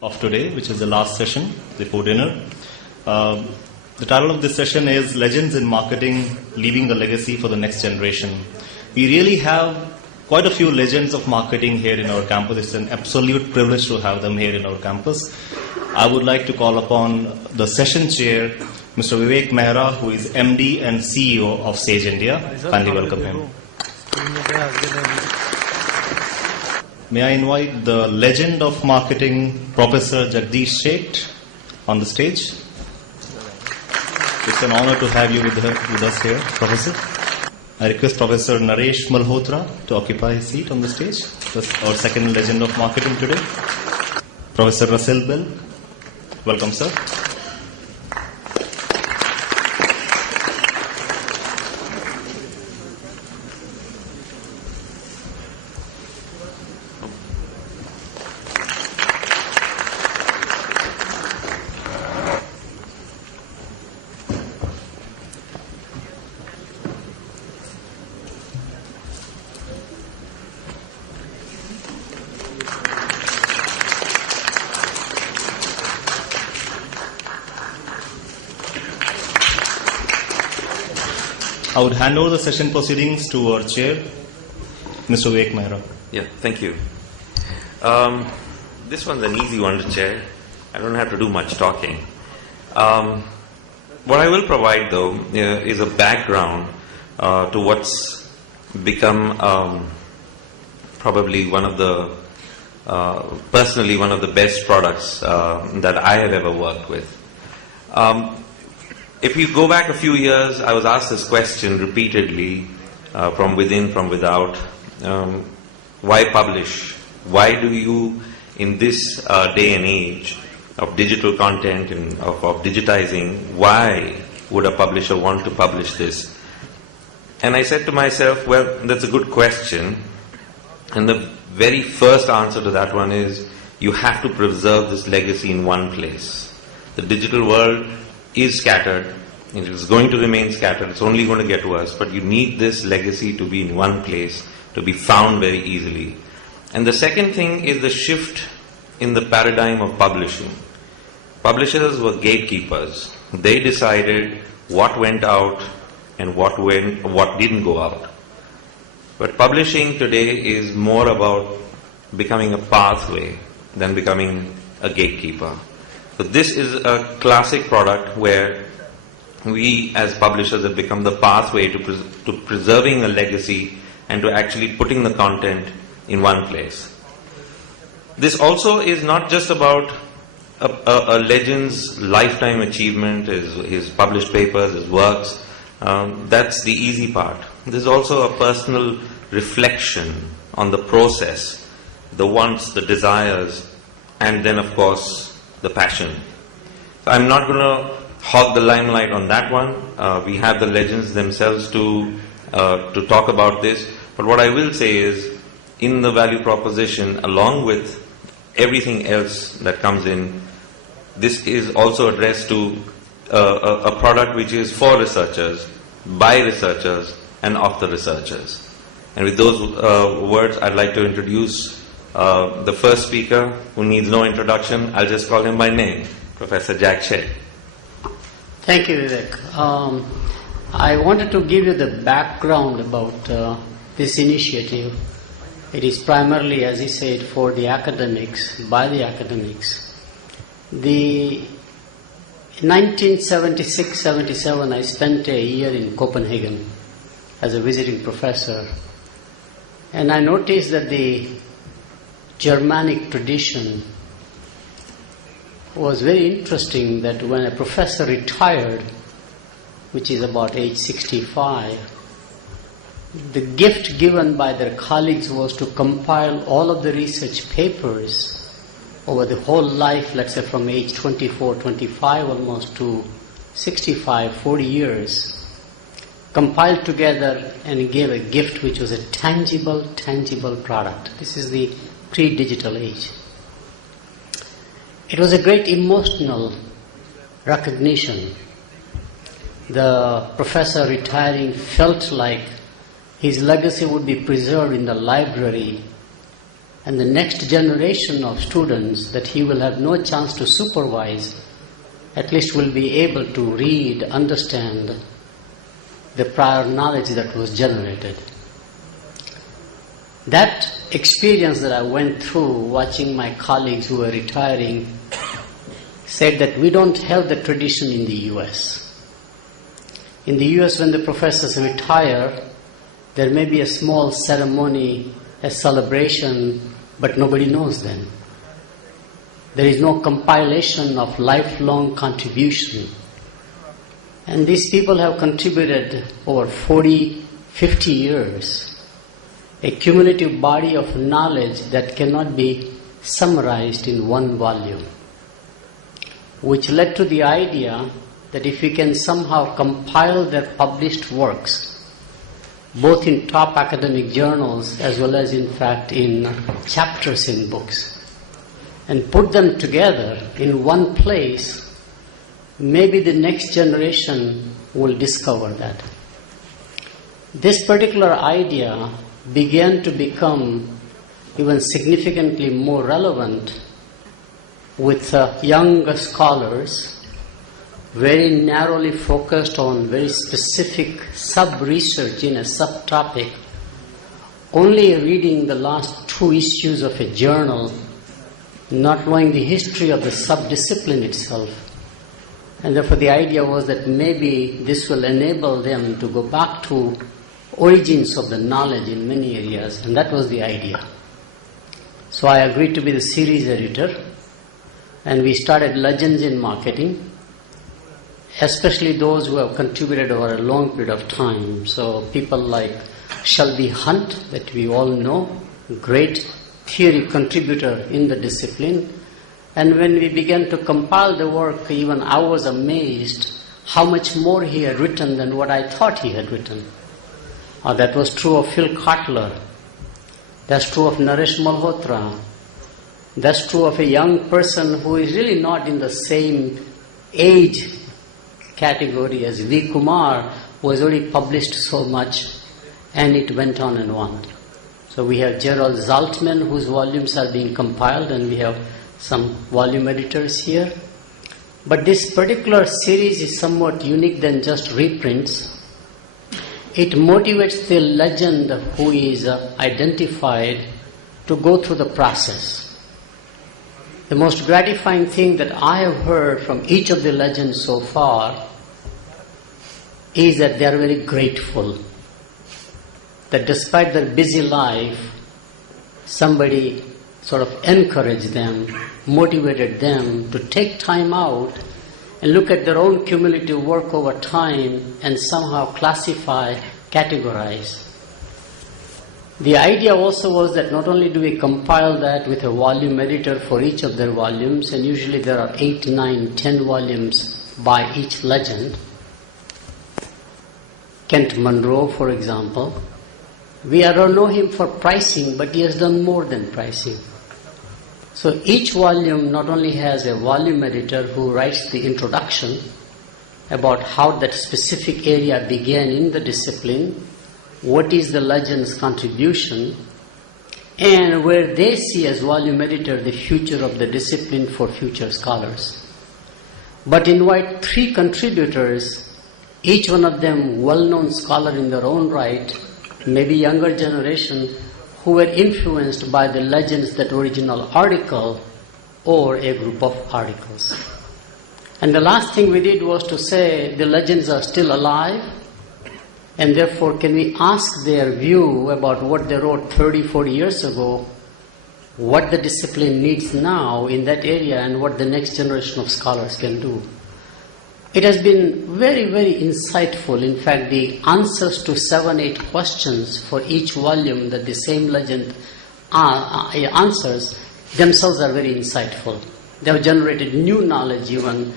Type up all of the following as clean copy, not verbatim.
Of today, which is the last session before dinner. The title of this session is Legends in Marketing, Leaving a Legacy for the Next Generation. We really have quite a few legends of marketing here in our campus. It's an absolute privilege to have them here in our campus. I would like to call upon the session chair, Mr. Vivek Mehra, who is MD and CEO of Sage India. Kindly welcome him. May I invite the legend of marketing, Professor Jagdish Sheth, on the stage. It's an honor to have you with us here, Professor. I request Professor Naresh Malhotra to occupy his seat on the stage. That's our second legend of marketing today. Professor Russell Bell, welcome, sir. I would hand over the session proceedings to our chair, Mr. Vivek Mehra. Yeah, thank you. This one's an easy one to chair. I don't have to do much talking. What I will provide, though, is a background to what's become probably one of the, personally, one of the best products that I have ever worked with. If you go back a few years, I was asked this question repeatedly from within, from without. Why publish? Why do you, in this day and age of digital content and of digitizing, why would a publisher want to publish this? And I said to myself, well, that's a good question. And the very first answer to that one is, you have to preserve this legacy in one place. The digital world is scattered. It is going to remain scattered. It's only going to get worse. But you need this legacy to be in one place, to be found very easily. And the second thing is the shift in the paradigm of publishing. Publishers were gatekeepers. They decided what went out and what didn't go out. But publishing today is more about becoming a pathway than becoming a gatekeeper. So this is a classic product where we as publishers have become the pathway to preserving a legacy and to actually putting the content in one place. This also is not just about a legend's lifetime achievement, his published papers, his works. That's the easy part. There's also a personal reflection on the process, the wants, the desires, and then of course the passion. So I'm not going to hog the limelight on that one. We have the legends themselves to talk about this. But what I will say is, in the value proposition, along with everything else that comes in, this is also addressed to a product which is for researchers, by researchers, and of the researchers. And with those words, I'd like to introduce the first speaker, who needs no introduction. I'll just call him by name, Professor Jack Sheth. Thank you, Vivek. I wanted to give you the background about this initiative. It is primarily, as he said, for the academics, by the academics. In 1976-77, I spent a year in Copenhagen as a visiting professor. And I noticed that the Germanic tradition was very interesting, that when a professor retired, which is about age 65, the gift given by their colleagues was to compile all of the research papers over the whole life, let's say from age 24, 25 almost to 65, 40 years, compiled together and gave a gift which was a tangible product. This is the pre-digital age. It was a great emotional recognition. The professor retiring felt like his legacy would be preserved in the library and the next generation of students that he will have no chance to supervise, at least will be able to read, understand the prior knowledge that was generated. That experience that I went through watching my colleagues who were retiring said that we don't have the tradition in the US. In the US, when the professors retire, there may be a small ceremony, a celebration, but nobody knows them. There is no compilation of lifelong contribution. And these people have contributed over 40, 50 years, a cumulative body of knowledge that cannot be summarized in one volume, which led to the idea that if we can somehow compile their published works, both in top academic journals as well as in fact in chapters in books, and put them together in one place, maybe the next generation will discover that. This particular idea began to become even significantly more relevant with young scholars, very narrowly focused on very specific sub-research in a subtopic, only reading the last 2 issues of a journal, not knowing the history of the sub-discipline itself. And therefore the idea was that maybe this will enable them to go back to origins of the knowledge in many areas, and that was the idea. So I agreed to be the series editor, and we started Legends in Marketing, especially those who have contributed over a long period of time. So people like Shelby Hunt, that we all know, great theory contributor in the discipline. And when we began to compile the work, even I was amazed how much more he had written than what I thought he had written. That was true of Phil Kotler. That's true of Naresh Malhotra. That's true of a young person who is really not in the same age category as V. Kumar, who has already published so much, and it went on and on. So we have Gerald Zaltman, whose volumes are being compiled, and we have some volume editors here. But this particular series is somewhat unique than just reprints. It motivates the legend who is identified to go through the process. The most gratifying thing that I have heard from each of the legends so far is that they are very grateful that despite their busy life, somebody sort of encouraged them, motivated them to take time out and look at their own cumulative work over time and somehow classify, categorize. The idea also was that not only do we compile that with a volume editor for each of their volumes, and usually there are 8, 9, 10 volumes by each legend. Kent Monroe, for example, we don't know him for pricing, but he has done more than pricing. So each volume not only has a volume editor who writes the introduction about how that specific area began in the discipline, what is the legend's contribution, and where they see as volume editor the future of the discipline for future scholars. But invite 3 contributors, each one of them well-known scholar in their own right, maybe younger generation, who were influenced by the legends, that original article or a group of articles. And the last thing we did was to say the legends are still alive, and therefore can we ask their view about what they wrote 30, 40 years ago, what the discipline needs now in that area, and what the next generation of scholars can do. It has been very, very insightful. In fact, the answers to 7, 8 questions for each volume that the same legend answers themselves are very insightful. They have generated new knowledge even,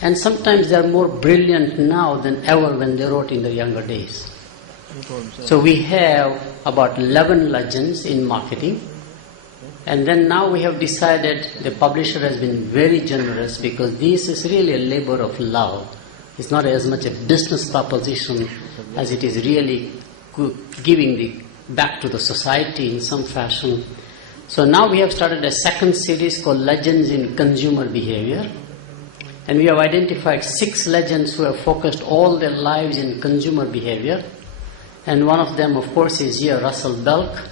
and sometimes they are more brilliant now than ever when they wrote in their younger days. So we have about 11 legends in marketing. And then now we have decided, the publisher has been very generous, because this is really a labor of love. It's not as much a business proposition as it is really giving back to the society in some fashion. So now we have started a second series called Legends in Consumer Behavior. And we have identified 6 legends who have focused all their lives in consumer behavior. And one of them, of course, is here, Russell Belk.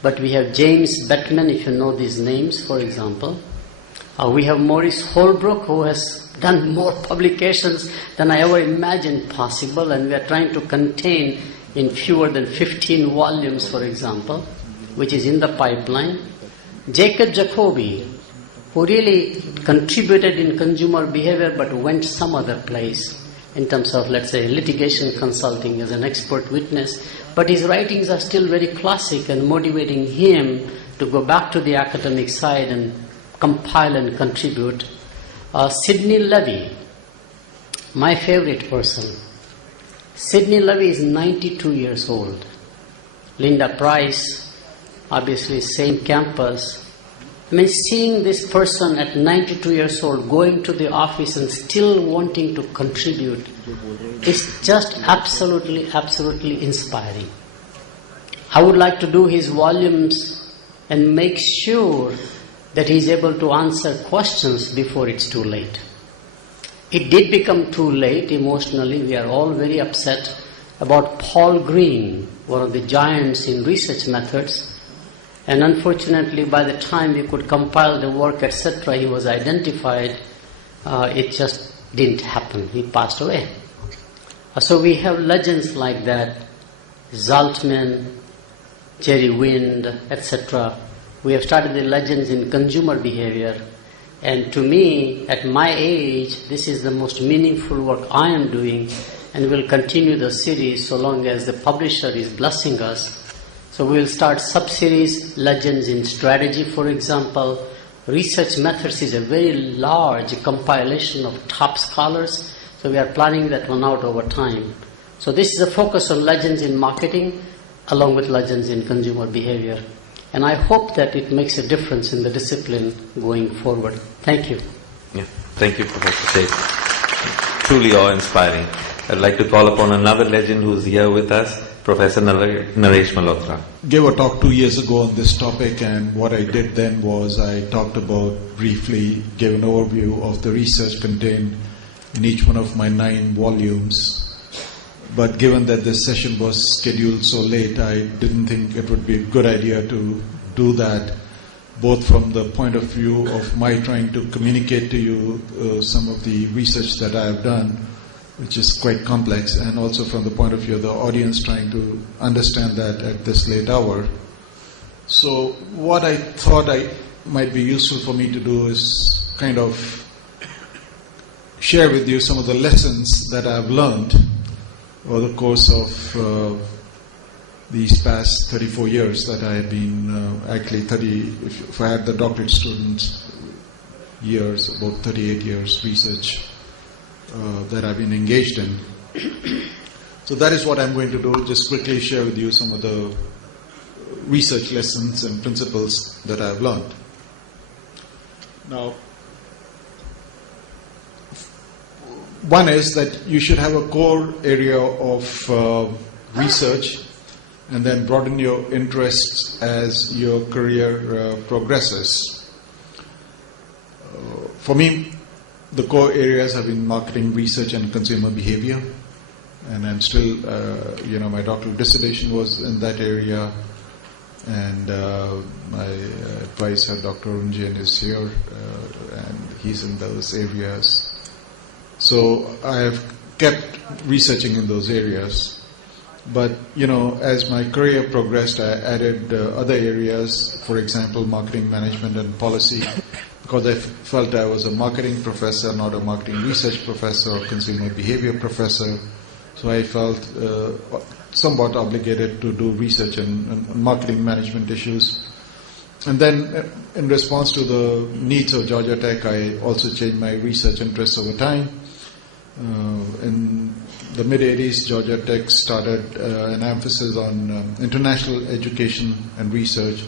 But we have James Bettman, if you know these names, for example. We have Maurice Holbrook, who has done more publications than I ever imagined possible. And we are trying to contain in fewer than 15 volumes, for example, which is in the pipeline. Jacob Jacoby, who really contributed in consumer behavior but went some other place in terms of, let's say, litigation consulting as an expert witness. But his writings are still very classic and motivating him to go back to the academic side and compile and contribute. Sidney Levy, my favorite person. Sidney Levy is 92 years old. Linda Price, obviously same campus. I mean, seeing this person at 92 years old going to the office and still wanting to contribute is just absolutely, absolutely inspiring. I would like to do his volumes and make sure that he's able to answer questions before it's too late. It did become too late emotionally. We are all very upset about Paul Green, one of the giants in research methods. And unfortunately, by the time we could compile the work, etc., he was identified. It just didn't happen. He passed away. So we have legends like that. Zaltman, Jerry Wind, etc. We have started the legends in consumer behavior. And to me, at my age, this is the most meaningful work I am doing, and will continue the series so long as the publisher is blessing us. So we will start sub-series, Legends in Strategy, for example. Research Methods is a very large compilation of top scholars, so we are planning that one out over time. So this is a focus on Legends in Marketing, along with Legends in Consumer Behavior. And I hope that it makes a difference in the discipline going forward. Thank you. Yeah. Thank you, Professor Seth. Truly awe-inspiring. I'd like to call upon another legend who's here with us, Professor Naresh Malhotra. Gave a talk 2 years ago on this topic, and what I did then was I talked about, briefly gave an overview of the research contained in each one of my 9 volumes. But given that this session was scheduled so late, I didn't think it would be a good idea to do that, both from the point of view of my trying to communicate to you some of the research that I have done, which is quite complex, and also from the point of view of the audience trying to understand that at this late hour. So what I thought might be useful for me to do is kind of share with you some of the lessons that I've learned over the course of these past 34 years that I have been, actually 30, if I had the doctorate students years, about 38 years research that I've been engaged in. So that is what I'm going to do, just quickly share with you some of the research lessons and principles that I've learned. Now, one is that you should have a core area of research and then broaden your interests as your career progresses. For me, the core areas have been marketing, research, and consumer behavior. And I'm still, my doctoral dissertation was in that area. And my advisor, Dr. Arun Jain, is here, and he's in those areas. So I have kept researching in those areas. But, as my career progressed, I added other areas, for example, marketing management and policy, because I felt I was a marketing professor, not a marketing research professor or consumer behavior professor. So I felt somewhat obligated to do research on marketing management issues. And then in response to the needs of Georgia Tech, I also changed my research interests over time. In the mid-80s, Georgia Tech started an emphasis on international education and research.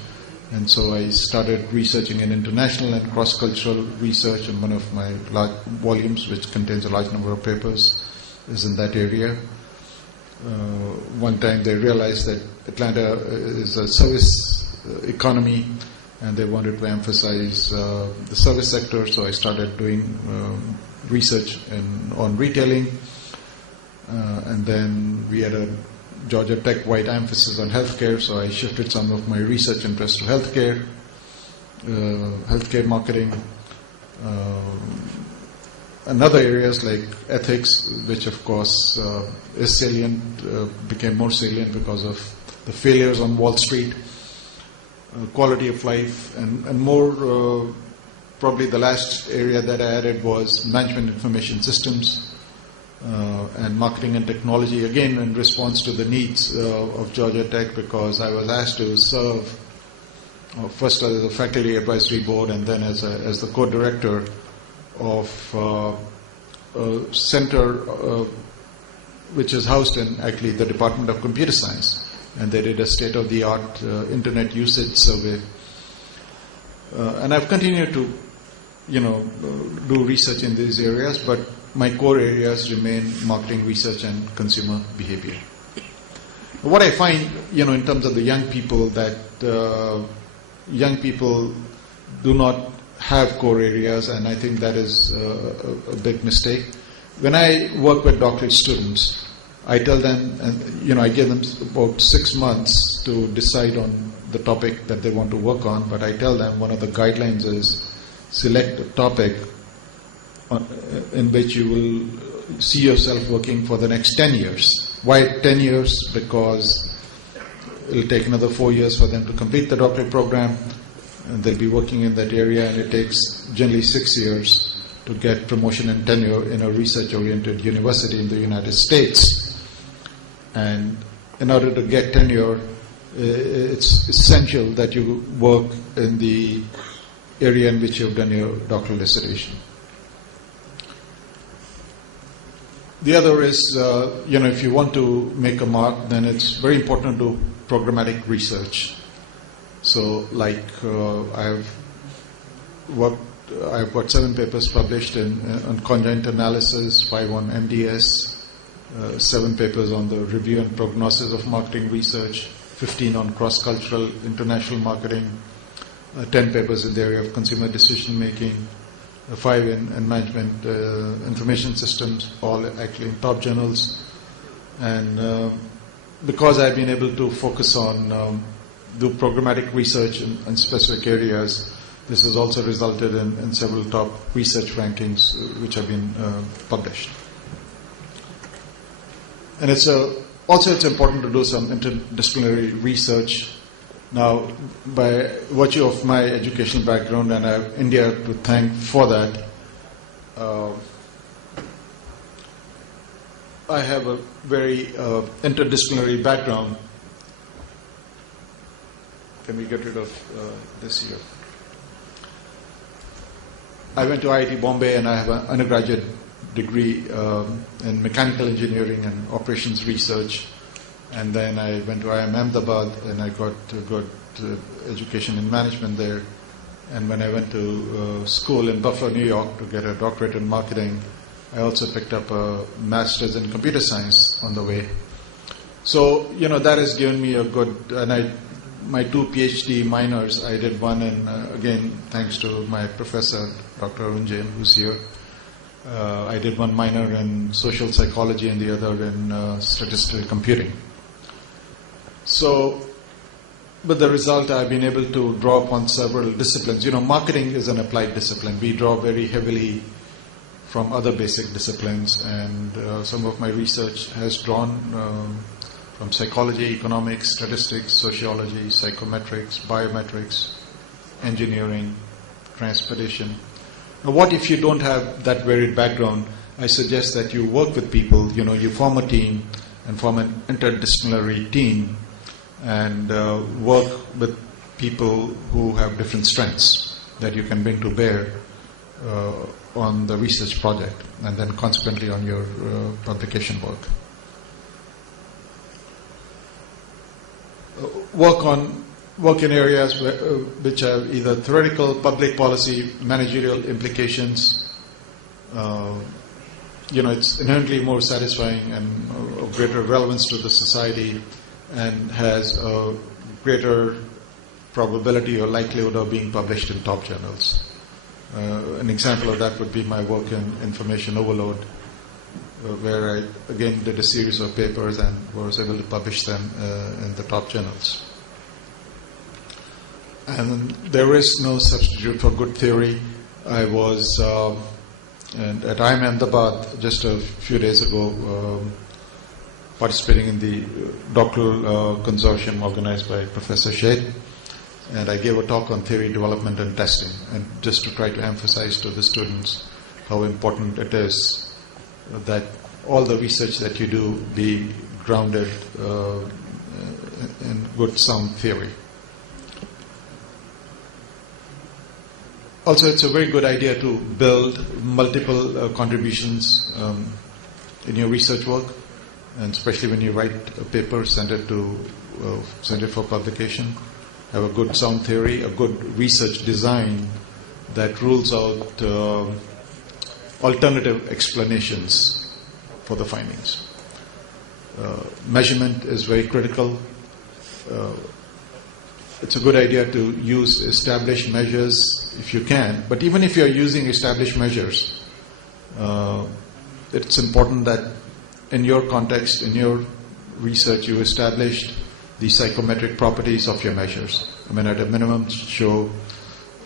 And so I started researching in international and cross-cultural research, and one of my large volumes, which contains a large number of papers, is in that area. One time they realized that Atlanta is a service economy, and they wanted to emphasize the service sector, so I started doing research on retailing, and then we had a Georgia Tech-wide emphasis on healthcare, so I shifted some of my research interest to healthcare, healthcare marketing, and other areas like ethics, which of course is salient, became more salient because of the failures on Wall Street, quality of life, and more, probably the last area that I added was management information systems, and marketing and technology, again in response to the needs of Georgia Tech, because I was asked to serve first as a faculty advisory board and then as the co-director of a center which is housed in actually the Department of Computer Science, and they did a state-of-the-art internet usage survey. And I've continued to, do research in these areas, but my core areas remain marketing research and consumer behavior. What I find, in terms of the young people, that young people do not have core areas, and I think that is a big mistake. When I work with doctorate students, I tell them, and I give them about 6 months to decide on the topic that they want to work on, but I tell them one of the guidelines is select a topic in which you will see yourself working for the next 10 years. Why 10 years? Because it will take another 4 years for them to complete the doctorate program, and they'll be working in that area, and it takes generally 6 years to get promotion and tenure in a research-oriented university in the United States. And in order to get tenure, it's essential that you work in the area in which you've done your doctoral dissertation. The other is, if you want to make a mark, then it's very important to do programmatic research. So, like, I've got 7 papers published on conjoint analysis, 5 on MDS, 7 papers on the review and prognosis of marketing research, 15 on cross-cultural international marketing, 10 papers in the area of consumer decision making, 5 in management information systems, all actually in top journals. And because I've been able to focus on do programmatic research in specific areas, this has also resulted in several top research rankings which have been published. And it's important to do some interdisciplinary research. Now, by virtue of my educational background, and I have India to thank for that, I have a very interdisciplinary background. Can we get rid of this here? I went to IIT Bombay, and I have an undergraduate degree in mechanical engineering and operations research. And then I went to IIM Ahmedabad, and I got a good education in management there. And when I went to school in Buffalo, New York to get a doctorate in marketing, I also picked up a master's in computer science on the way. So, that has given me a good, and my 2 PhD minors, I did one in, again, thanks to my professor, Dr. Arun Jain, who's here. I did one minor in social psychology and the other in statistical computing. So, with the result, I've been able to draw upon several disciplines. Marketing is an applied discipline. We draw very heavily from other basic disciplines, and some of my research has drawn from psychology, economics, statistics, sociology, psychometrics, biometrics, engineering, transportation. Now, what if you don't have that varied background? I suggest that you work with people, you form a team and form an interdisciplinary team and work with people who have different strengths that you can bring to bear on the research project and then consequently on your publication work. Work in areas which have either theoretical, public policy, managerial implications. It's inherently more satisfying and of greater relevance to the society and has a greater probability or likelihood of being published in top journals. An example of that would be my work in information overload, where I again did a series of papers and was able to publish them in the top journals. And there is no substitute for good theory. I was at IIM Ahmedabad just a few days ago, participating in the doctoral consortium organized by Professor Sheth, and I gave a talk on theory development and testing, and just to try to emphasize to the students how important it is that all the research that you do be grounded in good sound theory. Also, it's a very good idea to build multiple contributions in your research work, and especially when you write a paper, send it for publication. Have a good sound theory, a good research design that rules out alternative explanations for the findings. Measurement is very critical. It's a good idea to use established measures if you can, but even if you're using established measures, it's important that in your context, in your research, you established the psychometric properties of your measures. I mean, at a minimum, show,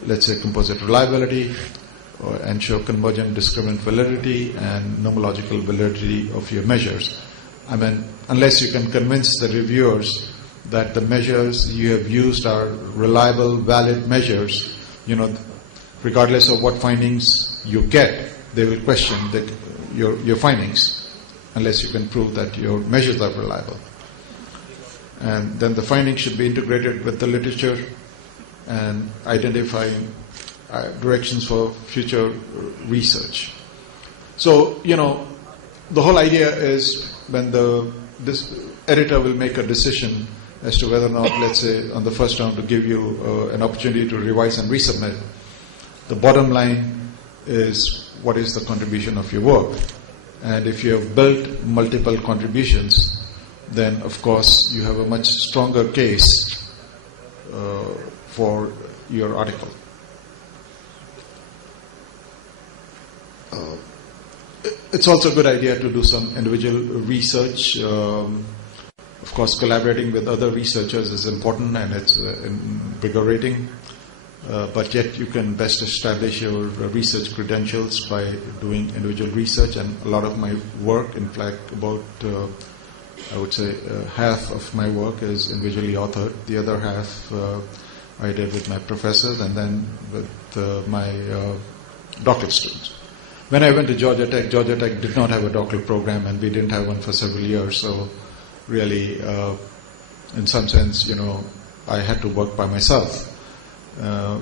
let's say, composite reliability, and show convergent discriminant validity and nomological validity of your measures. I mean, unless you can convince the reviewers that the measures you have used are reliable, valid measures, regardless of what findings you get, they will question your findings, unless you can prove that your measures are reliable. And then the findings should be integrated with the literature and identifying directions for future research. So, the whole idea is when this editor will make a decision as to whether or not, let's say, on the first round to give you an opportunity to revise and resubmit, the bottom line is what is the contribution of your work. And if you have built multiple contributions, then of course you have a much stronger case for your article. It's also a good idea to do some individual research. Of course, collaborating with other researchers is important and it's invigorating, but yet you can best establish your research credentials by doing individual research. And a lot of my work, in fact, about I would say half of my work is individually authored. The other half I did with my professors and then with my doctoral students. When I went to Georgia Tech did not have a doctoral program, and we didn't have one for several years. So really, in some sense, I had to work by myself,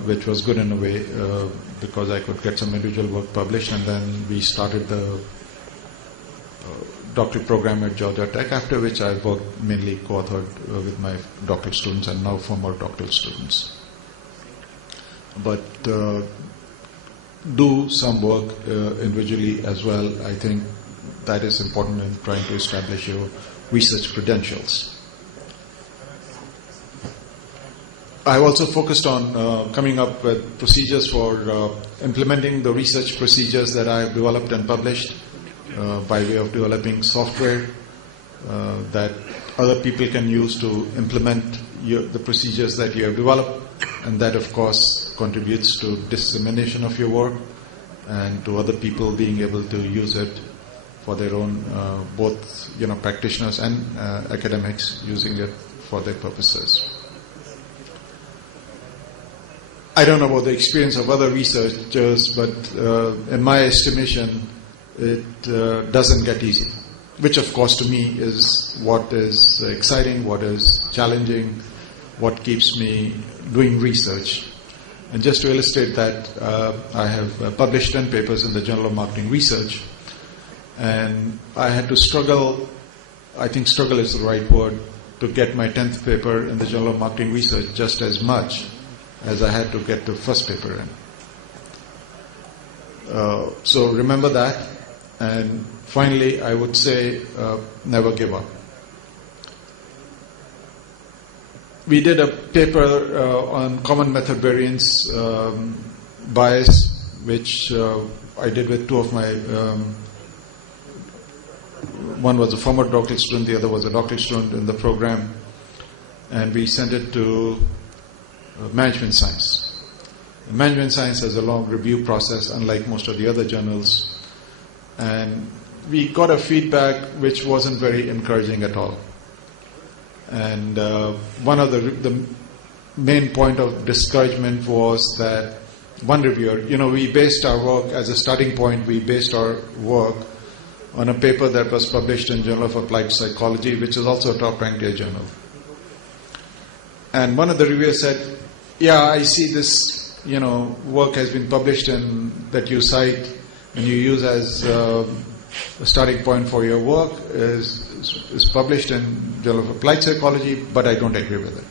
which was good in a way because I could get some individual work published, and then we started the doctoral program at Georgia Tech, after which I worked mainly co-authored with my doctoral students and now former doctoral students. But do some work individually as well. I think that is important in trying to establish your research credentials. I've also focused on coming up with procedures for implementing the research procedures that I have developed and published by way of developing software that other people can use to implement the procedures that you have developed, and that of course contributes to dissemination of your work and to other people being able to use it for their own, both practitioners and academics using it for their purposes. I don't know about the experience of other researchers, but in my estimation, it doesn't get easy, which of course to me is what is exciting, what is challenging, what keeps me doing research. And just to illustrate that, I have published 10 papers in the Journal of Marketing Research, and I had to struggle, I think struggle is the right word, to get my 10th paper in the Journal of Marketing Research just as much as I had to get the first paper in. So remember that. And finally, I would say never give up. we did a paper on common method variance bias, which I did with two of my, one was a former doctoral student, the other was a doctoral student in the program, and we sent it to management science. Management science has a long review process, unlike most of the other journals, and we got a feedback which wasn't very encouraging at all. And one of the main point of discouragement was that one reviewer, we based our work as a starting point, we based our work on a paper that was published in Journal of Applied Psychology, which is also a top-ranked journal. And one of the reviewers said, yeah, I see this, work has been published and that you cite and you use as a starting point for your work is published in Journal of Applied Psychology, but I don't agree with it.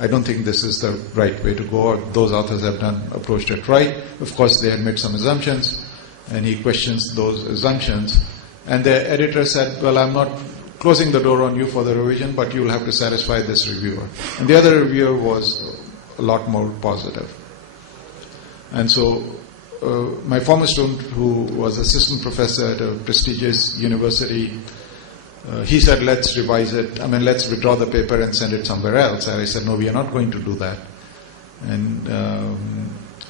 I don't think this is the right way to go, or those authors have approached it right. Of course, they had made some assumptions, and he questions those assumptions. And the editor said, well, I'm not closing the door on you for the revision, but you'll have to satisfy this reviewer. And the other reviewer was a lot more positive. And so my former student, who was assistant professor at a prestigious university, he said, let's revise it. Let's withdraw the paper and send it somewhere else. And I said, no, we are not going to do that. And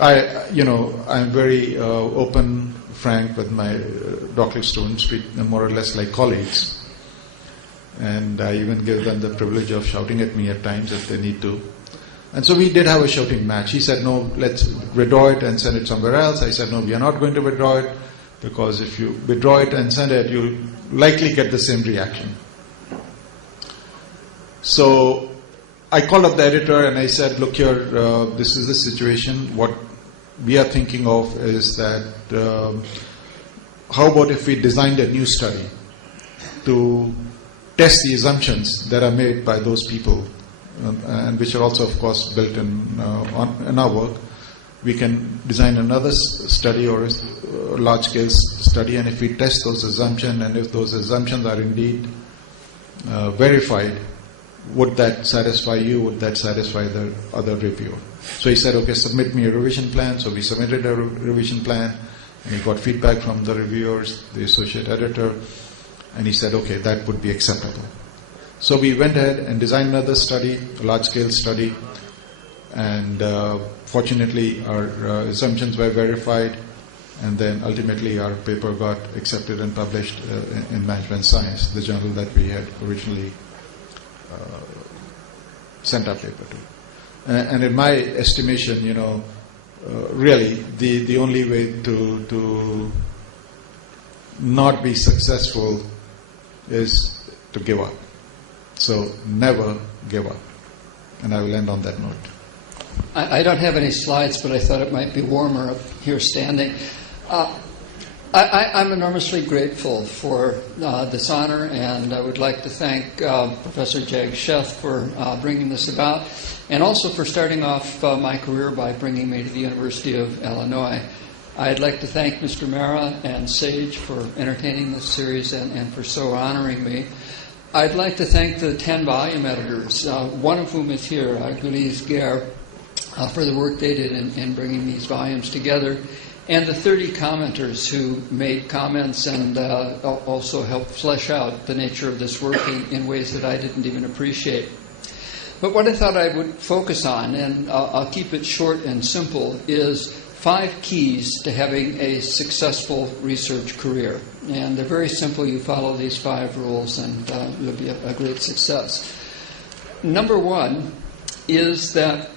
I'm very open, frank with my doctoral students, treat them more or less like colleagues. And I even give them the privilege of shouting at me at times if they need to. And so we did have a shouting match. He said, no, let's withdraw it and send it somewhere else. I said, no, we are not going to withdraw it, because if you withdraw it and send it, you'll likely get the same reaction. So I called up the editor and I said, look here, this is the situation. What we are thinking of is that how about if we designed a new study to test the assumptions that are made by those people, and which are also, of course, built in our work. We can design another study or a large-scale study, and if we test those assumptions, and if those assumptions are indeed verified, would that satisfy you? Would that satisfy the other reviewer? So he said, okay, submit me a revision plan. So we submitted a revision plan, and he got feedback from the reviewers, the associate editor, and he said, okay, that would be acceptable. So we went ahead and designed another study, a large-scale study, and fortunately our assumptions were verified, and then ultimately our paper got accepted and published in Management Science, the journal that we had originally sent our paper to. And in my estimation, really the only way to not be successful is to give up. So never give up. And I will end on that note. I don't have any slides, but I thought it might be warmer up here standing. I'm enormously grateful for this honor, and I would like to thank Professor Jag Sheth for bringing this about, and also for starting off my career by bringing me to the University of Illinois. I'd like to thank Mr. Mehra and Sage for entertaining this series and for so honoring me. I'd like to thank the 10 volume editors, one of whom is here, Guliz Ger, for the work they did in bringing these volumes together, and the 30 commenters who made comments and also helped flesh out the nature of this work in ways that I didn't even appreciate. But what I thought I would focus on, and I'll keep it short and simple, is 5 keys to having a successful research career. And they're very simple. You follow these 5 rules and you'll be a great success. Number 1 is that,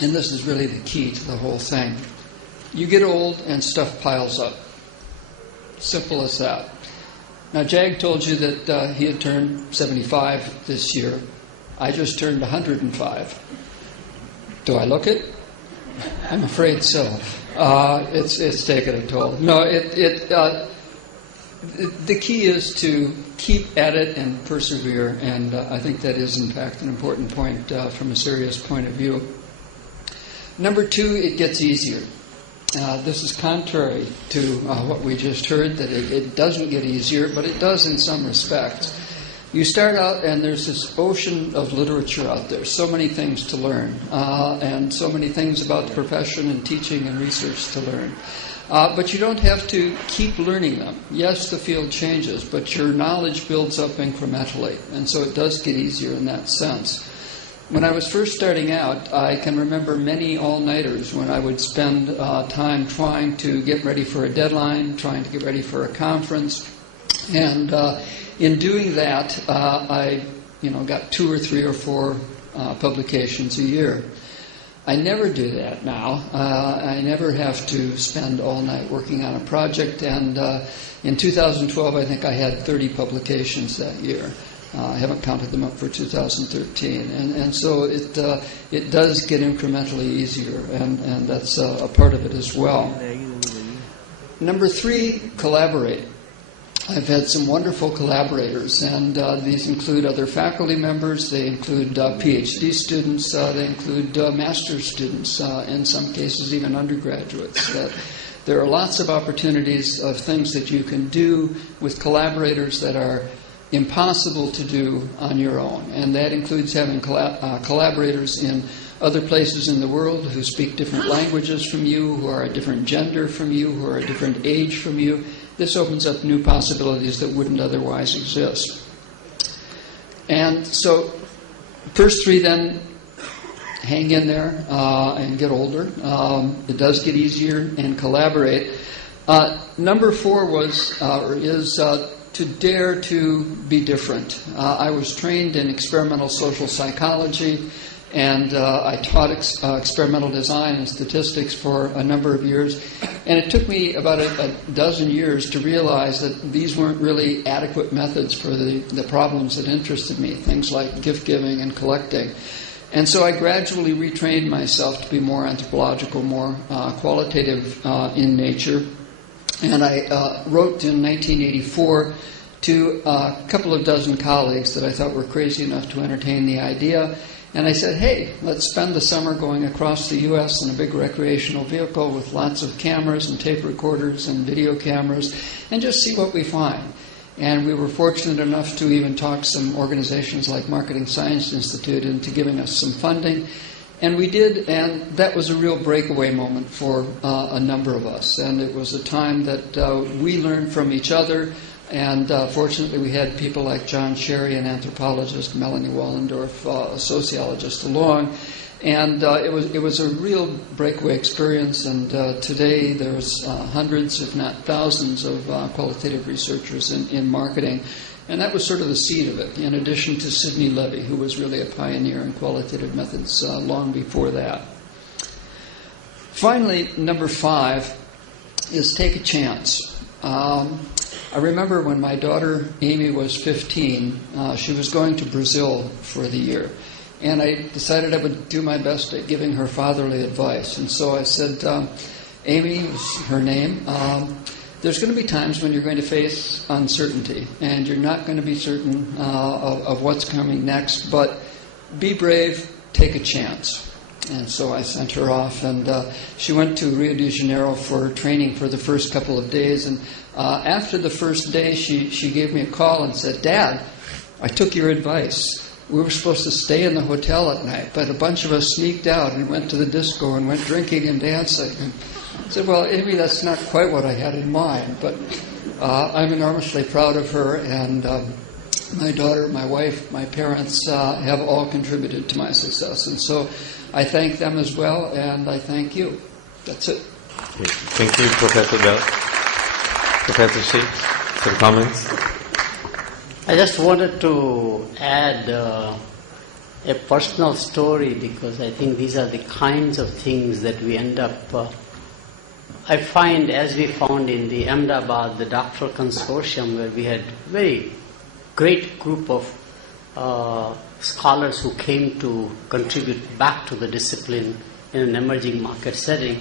and this is really the key to the whole thing, you get old and stuff piles up. Simple as that. Now, Jag told you that he had turned 75 this year. I just turned 105. Do I look it? I'm afraid so. It's taken a toll. No, the key is to keep at it and persevere, and I think that is, in fact, an important point from a serious point of view. Number 2, it gets easier. This is contrary to what we just heard, that it doesn't get easier, but it does in some respects. You start out and there's this ocean of literature out there, so many things to learn, and so many things about the profession and teaching and research to learn. But you don't have to keep learning them. Yes, the field changes, but your knowledge builds up incrementally, and so it does get easier in that sense. When I was first starting out, I can remember many all-nighters when I would spend time trying to get ready for a deadline, trying to get ready for a conference, and in doing that, I got 2 or 3 or 4 publications a year. I never do that now. I never have to spend all night working on a project, and in 2012 I think I had 30 publications that year. I haven't counted them up for 2013, and so it does get incrementally easier, and that's a part of it as well. Number 3, collaborate. I've had some wonderful collaborators, and these include other faculty members, they include PhD students, they include master's students, in some cases even undergraduates. There are lots of opportunities of things that you can do with collaborators that are impossible to do on your own, and that includes having collaborators in other places in the world who speak different languages from you, who are a different gender from you, who are a different age from you. This opens up new possibilities that wouldn't otherwise exist. And so, first 3 then, hang in there and get older. It does get easier, and collaborate. Number 4 is to dare to be different. I was trained in experimental social psychology, and I taught experimental design and statistics for a number of years. And it took me about a dozen years to realize that these weren't really adequate methods for the problems that interested me, things like gift giving and collecting. And so I gradually retrained myself to be more anthropological, more qualitative in nature. And I wrote in 1984 to a couple of dozen colleagues that I thought were crazy enough to entertain the idea. And I said, hey, let's spend the summer going across the U.S. in a big recreational vehicle with lots of cameras and tape recorders and video cameras and just see what we find. And we were fortunate enough to even talk some organizations like Marketing Science Institute into giving us some funding. And we did, and that was a real breakaway moment for a number of us. And it was a time that we learned from each other. And fortunately, we had people like John Sherry, an anthropologist, Melanie Wallendorf, a sociologist, along. And it was a real breakaway experience. And today, there's hundreds, if not thousands, of qualitative researchers in marketing. And that was sort of the seed of it, in addition to Sidney Levy, who was really a pioneer in qualitative methods long before that. Finally, number 5 is take a chance. I remember when my daughter Amy was 15, she was going to Brazil for the year. And I decided I would do my best at giving her fatherly advice. And so I said, Amy was her name, there's going to be times when you're going to face uncertainty, and you're not going to be certain of what's coming next, but be brave, take a chance. And so I sent her off, and she went to Rio de Janeiro for training for the first couple of days. And after the first day, she gave me a call and said, Dad, I took your advice. We were supposed to stay in the hotel at night, but a bunch of us sneaked out and went to the disco and went drinking and dancing. And I said, well, Amy, that's not quite what I had in mind, but I'm enormously proud of her, and my daughter, my wife, my parents have all contributed to my success. And so I thank them as well, and I thank you. That's it. Thank you, Professor Bell. Professor Shi, some comments? I just wanted to add a personal story, because I think these are the kinds of things that we end up... I find, as we found in the Ahmedabad, the doctoral consortium, where we had a very great group of scholars who came to contribute back to the discipline in an emerging market setting,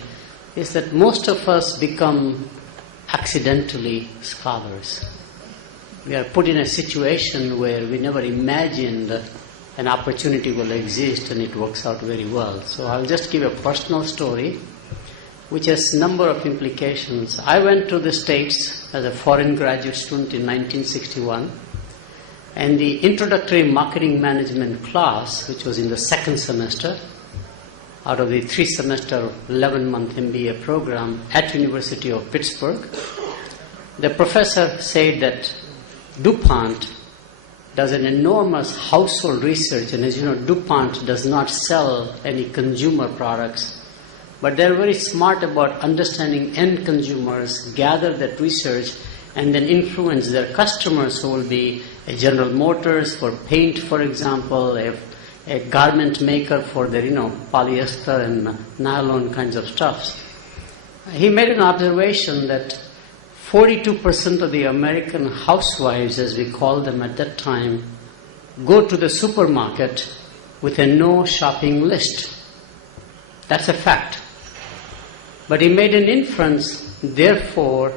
is that most of us become accidentally scholars. We are put in a situation where we never imagined an opportunity will exist, and it works out very well. So I'll just give a personal story which has a number of implications. I went to the States as a foreign graduate student in 1961, And the introductory marketing management class, which was in the second semester, out of the 3-semester, 11-month MBA program at University of Pittsburgh, the professor said that DuPont does an enormous household research, and as you know, DuPont does not sell any consumer products, but they're very smart about understanding end consumers, gather that research, and then influence their customers, who will be a General Motors for paint, for example, a garment maker for their, polyester and nylon kinds of stuffs. He made an observation that 42% of the American housewives, as we called them at that time, go to the supermarket with a no shopping list. That's a fact. But he made an inference, therefore,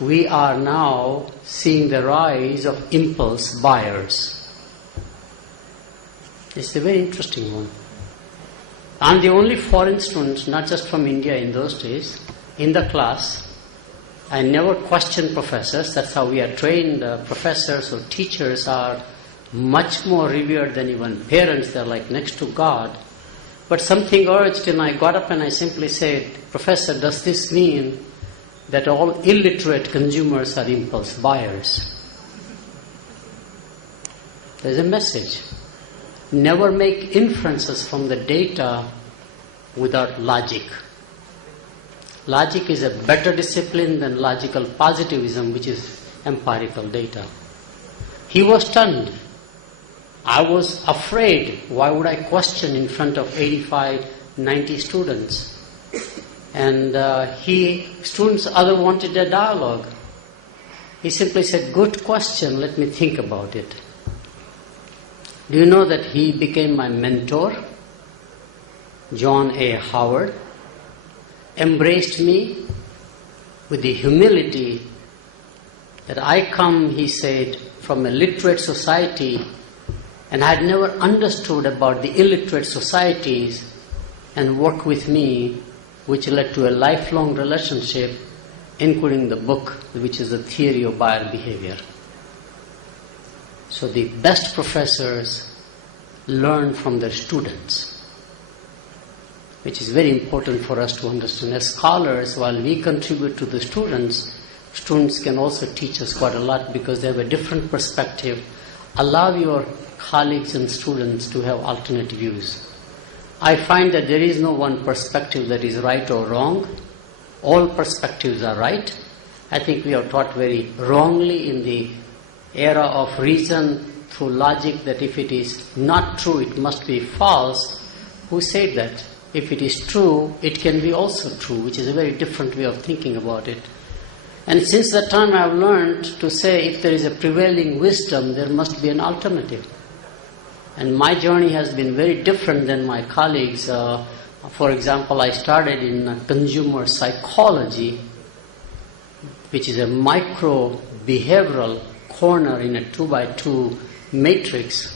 we are now seeing the rise of impulse buyers. It's a very interesting one. I'm the only foreign student, not just from India in those days, in the class. I never questioned professors. That's how we are trained. Professors or teachers are much more revered than even parents. They're like next to God. But something urged, and I got up and I simply said, Professor, does this mean that all illiterate consumers are impulse buyers? There's a message. Never make inferences from the data without logic. Logic is a better discipline than logical positivism, which is empirical data. He was stunned. I was afraid. Why would I question in front of 85, 90 students? And students other wanted a dialogue. He simply said, good question, let me think about it. Do you know that he became my mentor? John A. Howard embraced me with the humility that I come, he said, from a literate society, and I had never understood about the illiterate societies, and work with me, which led to a lifelong relationship, including the book, which is the Theory of Buyer Behavior. So the best professors learn from their students, which is very important for us to understand. As scholars, while we contribute to the students can also teach us quite a lot because they have a different perspective. Allow your colleagues and students to have alternate views. I find that there is no one perspective that is right or wrong. All perspectives are right. I think we are taught very wrongly in the era of reason through logic that if it is not true, it must be false. Who said that? If it is true, it can be also true, which is a very different way of thinking about it. And since that time I have learned to say if there is a prevailing wisdom, there must be an alternative. And my journey has been very different than my colleagues. For example, I started in consumer psychology, which is a micro-behavioral corner in a 2x2 matrix.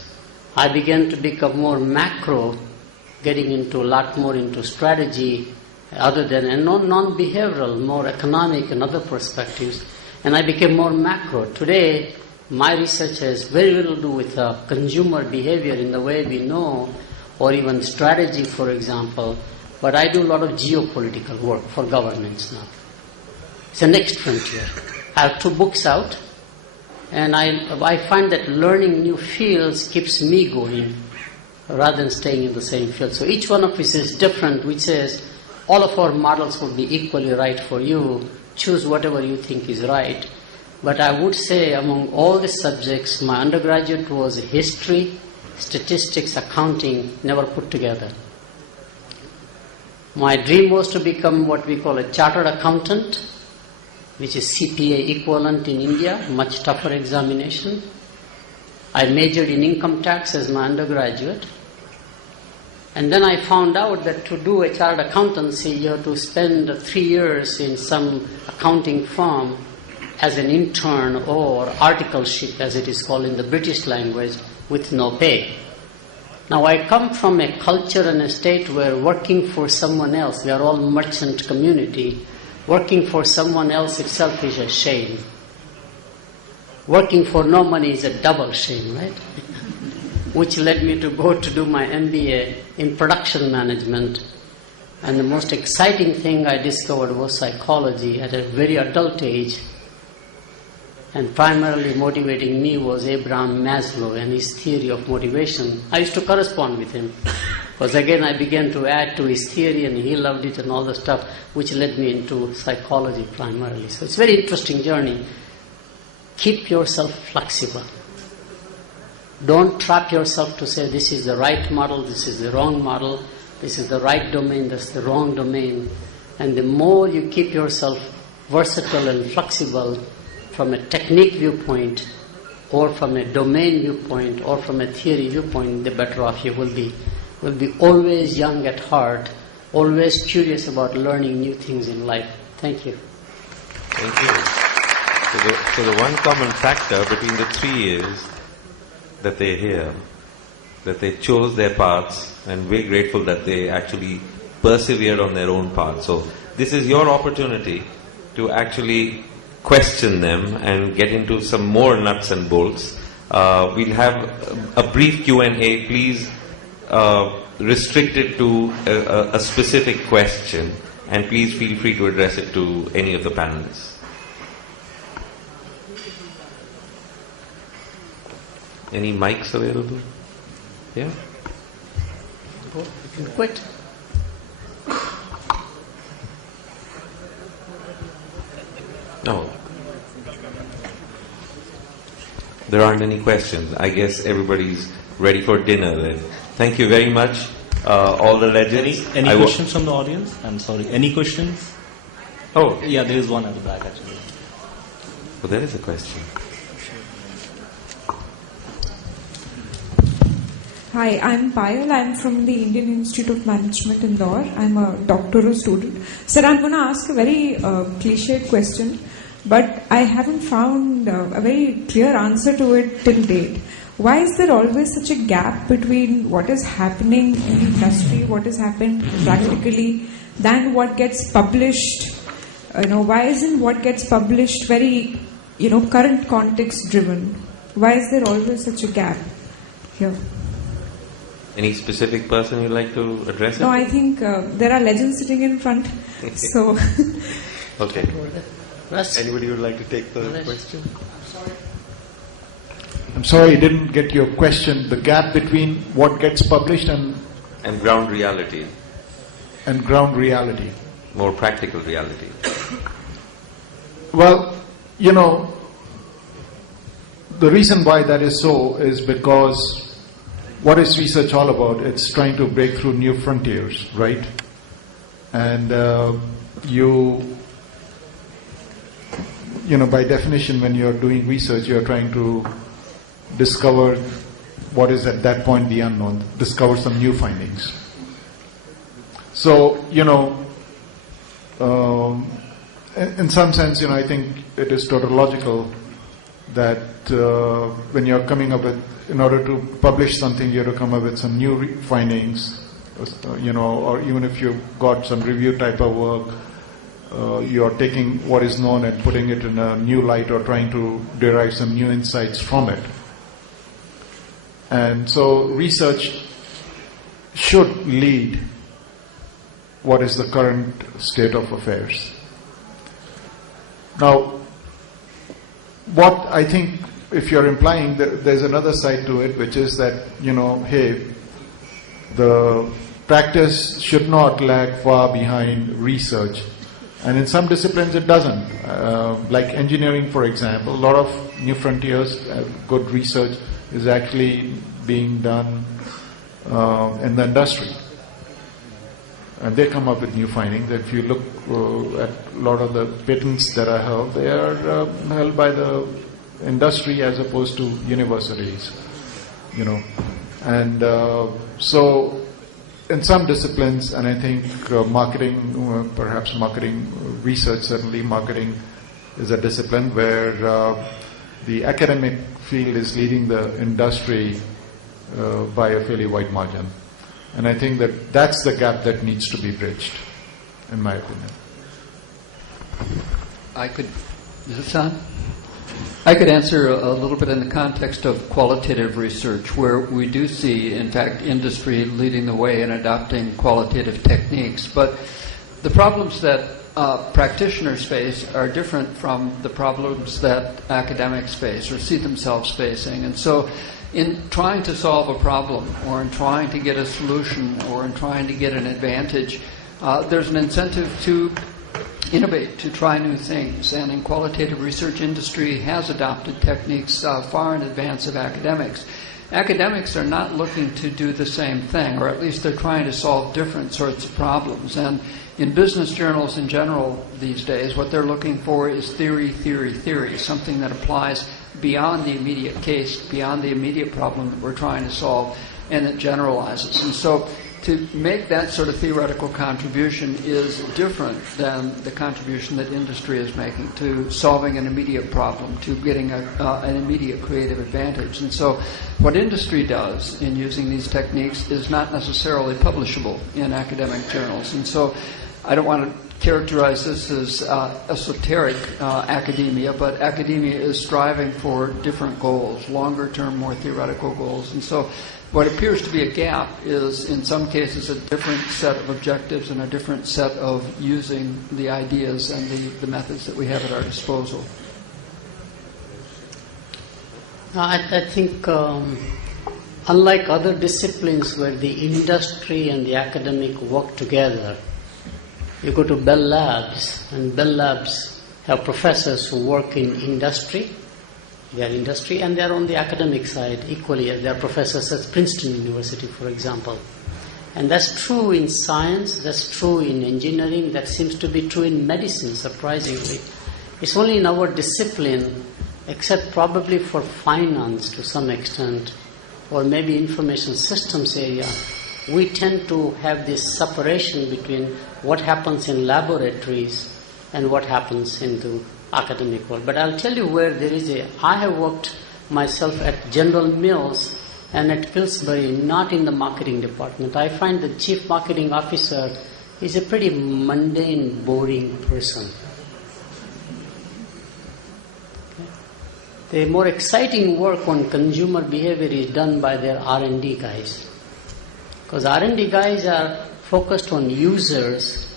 I began to become more macro, getting into a lot more into strategy, other than and non-behavioral, more economic and other perspectives. And I became more macro. Today, my research has very little to do with consumer behavior in the way we know, or even strategy, for example. But I do a lot of geopolitical work for governance now. It's the next frontier. I have 2 books out, and I find that learning new fields keeps me going rather than staying in the same field. So each one of us is different, which says all of our models would be equally right for you. Choose whatever you think is right. But I would say among all the subjects, my undergraduate was history, statistics, accounting, never put together. My dream was to become what we call a chartered accountant, which is CPA equivalent in India, much tougher examination. I majored in income tax as my undergraduate. And then I found out that to do a chartered accountancy, you have to spend 3 years in some accounting firm as an intern or articleship, as it is called in the British language, with no pay. Now I come from a culture and a state where working for someone else, we are all merchant community, working for someone else itself is a shame. working for no money is a double shame, right? Which led me to go to do my MBA in production management. And the most exciting thing I discovered was psychology at a very adult age. And primarily motivating me was Abraham Maslow and his theory of motivation. I used to correspond with him. Because again, I began to add to his theory and he loved it and all the stuff, which led me into psychology primarily. So it's a very interesting journey. Keep yourself flexible. Don't trap yourself to say this is the right model, this is the wrong model, this is the right domain, that's the wrong domain. And the more you keep yourself versatile and flexible from a technique viewpoint or from a domain viewpoint or from a theory viewpoint, the better off you will be. Will be always young at heart, always curious about learning new things in life. Thank you. Thank you. So the one common factor between the three is that they're here, that they chose their paths, and we're grateful that they actually persevered on their own path. So this is your opportunity to actually question them and get into some more nuts and bolts. We'll have a brief Q&A. Please restrict it to a specific question, and please feel free to address it to any of the panelists. Any mics available? Yeah? You can quit. No. There aren't any questions. I guess everybody's ready for dinner then. Thank you very much, all the legends. Any questions from the audience? I'm sorry. Any questions? Oh, Yeah, there is one at the back actually. well, there is a question. Hi, I'm Payal. I'm from the Indian Institute of Management in Indore. I'm a doctoral student. Sir, I'm going to ask a very cliched question, but I haven't found a very clear answer to it till date. Why is there always such a gap between what is happening in the industry, what has happened practically, than what gets published? Why isn't what gets published very, current context driven? Why is there always such a gap here? Any specific person you'd like to address it? No, I think there are legends sitting in front. So, Okay. Russ? Anybody would like to take the question? I'm sorry, I didn't get your question. The gap between what gets published and ground reality, ground reality. more practical reality. Well, the reason why that is so is because what is research all about? It's trying to break through new frontiers, right? And by definition, when you're doing research, you're trying to discover what is at that point the unknown, discover some new findings. So, in some sense, I think it is tautological that when you're coming up with, in order to publish something, you have to come up with some new findings, or even if you've got some review type of work, you're taking what is known and putting it in a new light or trying to derive some new insights from it. And so research should lead what is the current state of affairs. Now, what I think, if you're implying that there's another side to it, which is that, hey, the practice should not lag far behind research. And in some disciplines it doesn't. Like engineering, for example, a lot of new frontiers, good research is actually being done in the industry. And they come up with new findings. If you look at a lot of the patents that are held, they are held by the industry as opposed to universities, And so in some disciplines, and I think marketing, perhaps marketing research, certainly marketing is a discipline where the academic field is leading the industry by a fairly wide margin. And I think that that's the gap that needs to be bridged, in my opinion. Is this on? I could answer a little bit in the context of qualitative research, where we do see, in fact, industry leading the way in adopting qualitative techniques. But the problems that practitioners face are different from the problems that academics face or see themselves facing. And so in trying to solve a problem or in trying to get a solution or in trying to get an advantage, there's an incentive to innovate, to try new things. And in qualitative research, industry has adopted techniques far in advance of academics. Academics are not looking to do the same thing, or at least they're trying to solve different sorts of problems. And in business journals in general these days, what they're looking for is theory, something that applies beyond the immediate case, beyond the immediate problem that we're trying to solve, and that generalizes. And so to make that sort of theoretical contribution is different than the contribution that industry is making to solving an immediate problem, to getting an immediate creative advantage. And so what industry does in using these techniques is not necessarily publishable in academic journals. And so I don't want to characterize this as esoteric academia, but academia is striving for different goals, longer term, more theoretical goals. And so what appears to be a gap is, in some cases, a different set of objectives and a different set of using the ideas and the methods that we have at our disposal. I think unlike other disciplines where the industry and the academic work together, you go to Bell Labs, and Bell Labs have professors who work in industry, and they are on the academic side equally. They are professors at Princeton University, for example. And that's true in science, that's true in engineering, that seems to be true in medicine, surprisingly. It's only in our discipline, except probably for finance to some extent, or maybe information systems area, we tend to have this separation between what happens in laboratories and what happens in the academic world. But I'll tell you where there is I have worked myself at General Mills and at Pillsbury, not in the marketing department. I find the chief marketing officer is a pretty mundane, boring person. The more exciting work on consumer behavior is done by their R&D guys. Because R&D guys are focused on users,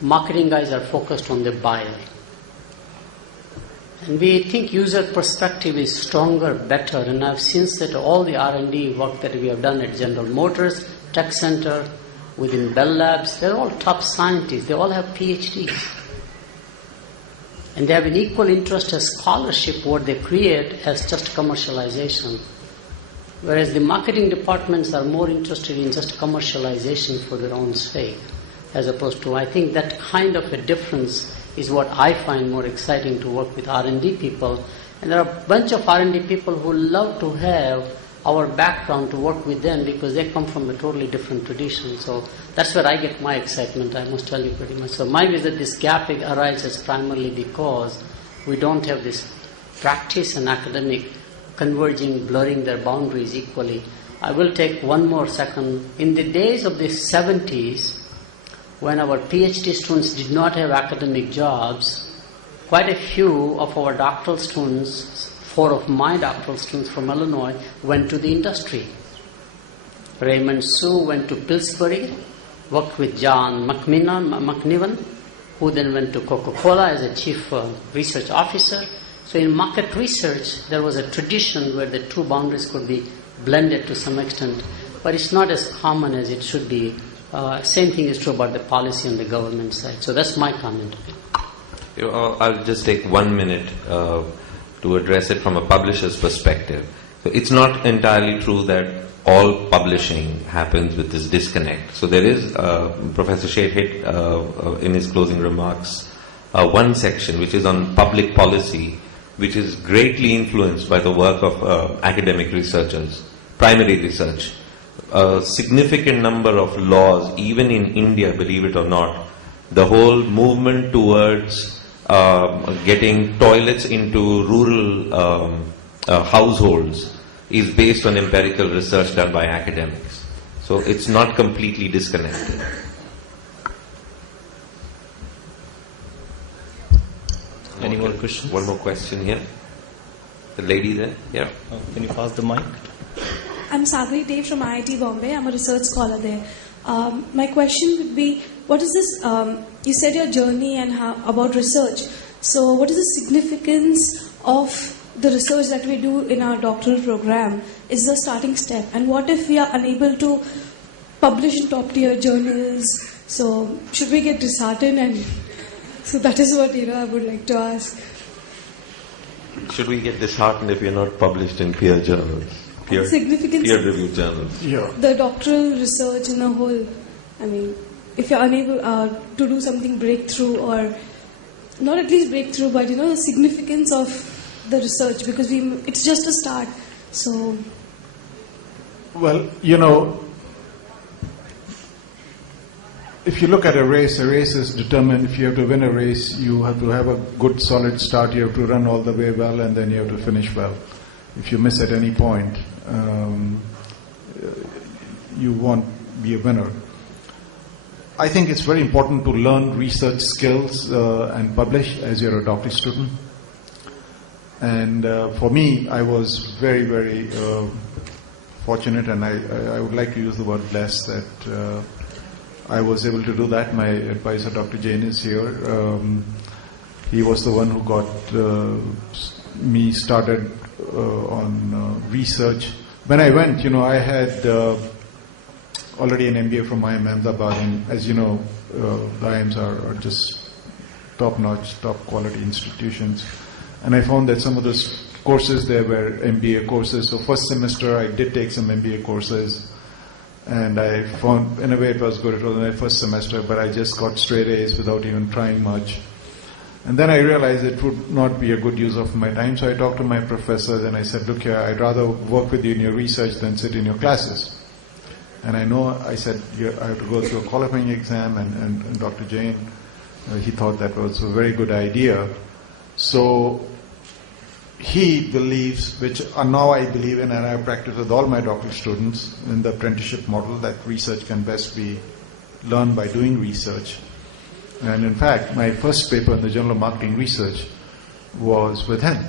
marketing guys are focused on the buyer. And we think user perspective is stronger, better, and I've seen that all the R&D work that we have done at General Motors, Tech Center, within Bell Labs, they're all top scientists, they all have PhDs. And they have an equal interest as scholarship, what they create, as just commercialization. Whereas the marketing departments are more interested in just commercialization for their own sake, as opposed to, I think that kind of a difference is what I find more exciting to work with R&D people. And there are a bunch of R&D people who love to have our background to work with them because they come from a totally different tradition. So that's where I get my excitement, I must tell you pretty much. So my view is that this gap arises primarily because we don't have this practice and academic converging, blurring their boundaries equally. I will take one more second. In the days of the 70s, when our PhD students did not have academic jobs, quite a few of our doctoral students, 4 of my doctoral students from Illinois, went to the industry. Raymond Su went to Pillsbury, worked with John McNiven, who then went to Coca-Cola as a chief research officer. So in market research, there was a tradition where the two boundaries could be blended to some extent, but it's not as common as it should be. Same thing is true about the policy on the government side. So that's my comment. I'll just take 1 minute to address it from a publisher's perspective. So it's not entirely true that all publishing happens with this disconnect. So there is, Professor Shade hit in his closing remarks, one section which is on public policy, which is greatly influenced by the work of academic researchers, primary research. A significant number of laws, even in India, believe it or not, the whole movement towards getting toilets into rural households is based on empirical research done by academics. So it's not completely disconnected. Any more questions? One more question here. The lady there? Yeah. Can you pass the mic? I'm Sagri Dev from IIT Bombay. I'm a research scholar there. My question would be, what is this, you said your journey and how, about research. So what is the significance of the research that we do in our doctoral program is the starting step? And what if we are unable to publish in top tier journals? So should we get disheartened? And so that is what I would like to ask. Should we get disheartened if you're not published in peer journals? Significance Peer-reviewed journals. Yeah. the doctoral research in a whole, I mean, if you're unable to do something breakthrough or not at least breakthrough, but the significance of the research, because it's just a start. So, Well, if you look at a race is determined. If you have to win a race, you have to have a good solid start. You have to run all the way well, and then you have to finish well. If you miss at any point, you won't be a winner. I think it's very important to learn research skills and publish as you're a doctoral student. And for me, I was very, very fortunate, and I would like to use the word blessed, that I was able to do that. My advisor, Dr. Jain, is here. He was the one who got me started on research. When I went, I had already an MBA from IIM Ahmedabad, and as you know, the IIMs are just top-notch, top-quality institutions. And I found that some of those courses there were MBA courses. So first semester I did take some MBA courses, and I found, in a way, it was good. It was my first semester, but I just got straight A's without even trying much. And then I realized it would not be a good use of my time, so I talked to my professors and I said, look here, I'd rather work with you in your research than sit in your classes. And I said, I have to go through a qualifying exam, and Dr. Jain, he thought that was a very good idea. So he believes, which now I believe in, and I practice with all my doctoral students, in the apprenticeship model, that research can best be learned by doing research. And in fact, my first paper in the Journal of Marketing Research was with him,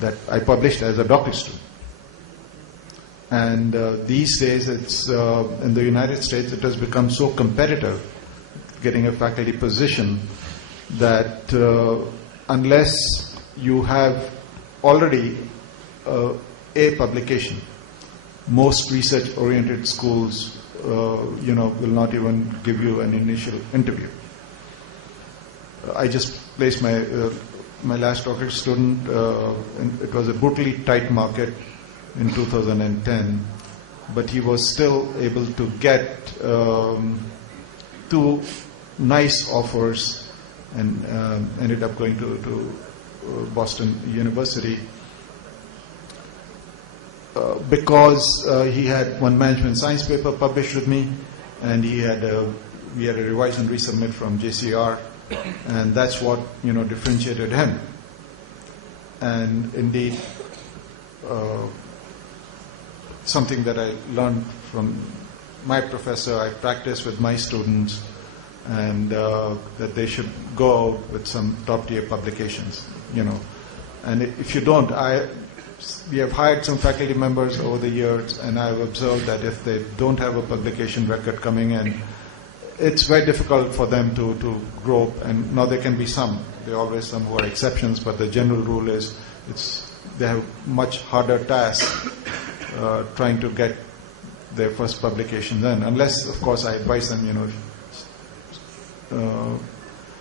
that I published as a doctoral student. And these days, it's in the United States, it has become so competitive getting a faculty position that unless you have already a publication, most research-oriented schools will not even give you an initial interview. I just placed my last doctoral student. It was a brutally tight market in 2010, but he was still able to get 2 nice offers, and ended up going to Boston University. Because he had one management science paper published with me, and we had a revise and resubmit from JCR, and that's what differentiated him. And indeed, something that I learned from my professor, I practice with my students, and that they should go out with some top-tier publications. And if you don't, we have hired some faculty members over the years, and I've observed that if they don't have a publication record coming in, it's very difficult for them to grow. And now there can be some. There are always some who are exceptions, but the general rule is they have much harder task trying to get their first publications in. Unless, of course, I advise them,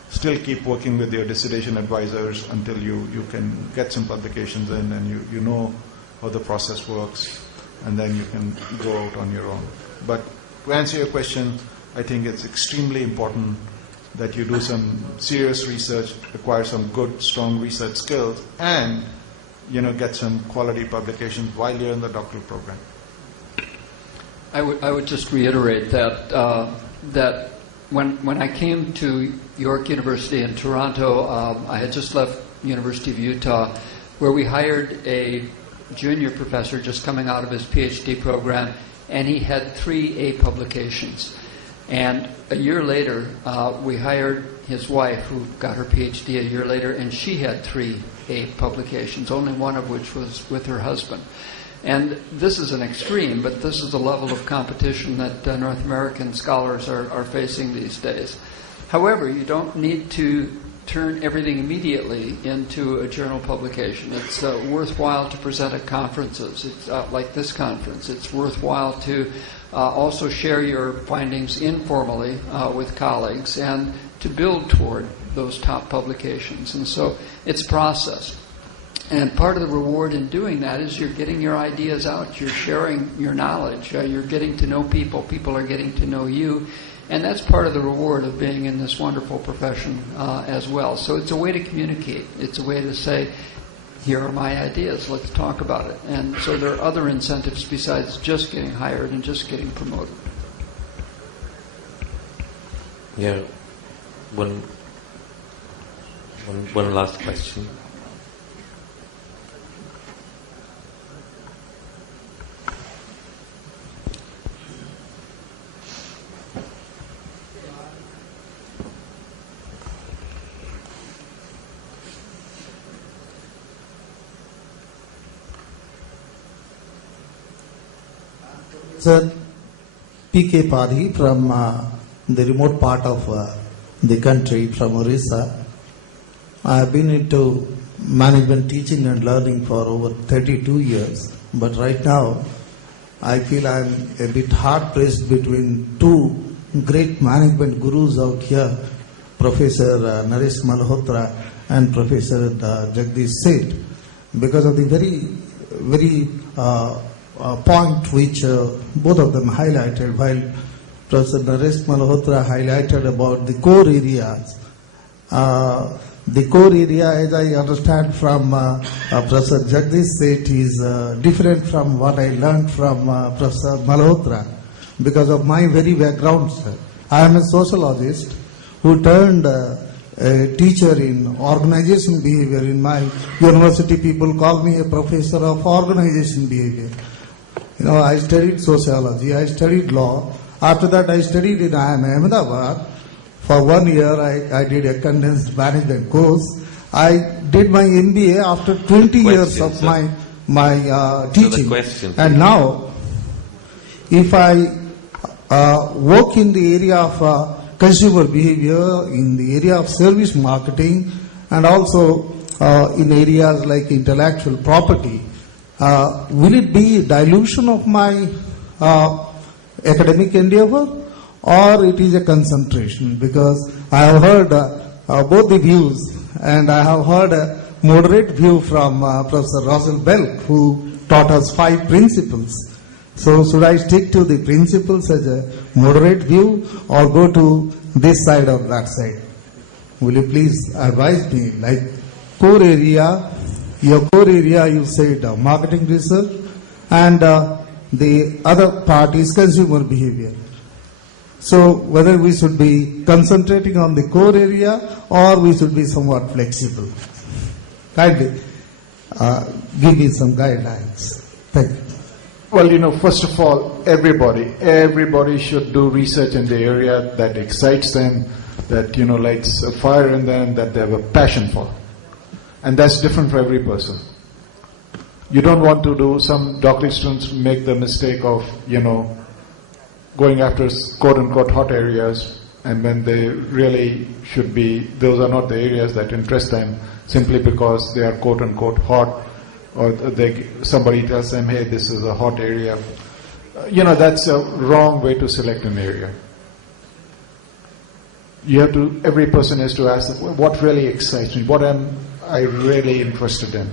still keep working with your dissertation advisors until you can get some publications in, and you know how the process works, and then you can go out on your own. But to answer your question, I think it's extremely important that you do some serious research, acquire some good, strong research skills, and get some quality publications while you're in the doctoral program. I would just reiterate that that when I came to York University in Toronto, I had just left University of Utah, where we hired a junior professor just coming out of his PhD program, and he had 3 A publications. And a year later, we hired his wife, who got her PhD a year later, and she had 3 A publications, only one of which was with her husband. And this is an extreme, but this is the level of competition that North American scholars are facing these days. However, you don't need to turn everything immediately into a journal publication. It's worthwhile to present at conferences. It's like this conference. It's worthwhile to also share your findings informally with colleagues and to build toward those top publications. And so it's a process. And part of the reward in doing that is you're getting your ideas out, you're sharing your knowledge, you're getting to know people, people are getting to know you, and that's part of the reward of being in this wonderful profession as well. So it's a way to communicate. It's a way to say, here are my ideas, let's talk about it. And so there are other incentives besides just getting hired and just getting promoted. Yeah. One last question. Sir, P.K. Padhi from the remote part of the country, from Orissa. I have been into management teaching and learning for over 32 years, but right now I feel I am a bit hard-pressed between 2 great management gurus out here, Professor Naresh Malhotra and Professor Jagdish Seth, because of the very point which both of them highlighted. While Professor Naresh Malhotra highlighted about the core areas, the core area, as I understand from Professor Jagdish Seth, is different from what I learned from Professor Malhotra because of my very background, sir. I am a sociologist who turned a teacher in organization behavior. In my university, people call me a professor of organization behavior. You know, I studied sociology, I studied law. After that, I studied in IIM Ahmedabad. For 1 year, I did a condensed management course. I did my MBA after 20 years of my teaching. And now, if I work in the area of consumer behavior, in the area of service marketing, and also in areas like intellectual property, will it be dilution of my academic endeavor, or it is a concentration? Because I have heard both the views, and I have heard a moderate view from Professor Russell Belk, who taught us 5 principles. So should I stick to the principles as a moderate view, or go to this side or that side? Will you please advise me? Like core area, your core area, you said marketing research, and the other part is consumer behavior. So whether we should be concentrating on the core area or we should be somewhat flexible. Kindly give me some guidelines. Thank you. Well, first of all, everybody should do research in the area that excites them, that, lights a fire in them, that they have a passion for. And that's different for every person. You don't want to do, some doctoral students make the mistake of, going after quote-unquote hot areas, and when they really should be, those are not the areas that interest them, simply because they are quote-unquote hot, or somebody tells them, hey, this is a hot area. That's a wrong way to select an area. Every person has to ask, what really excites me? What am I really interested in?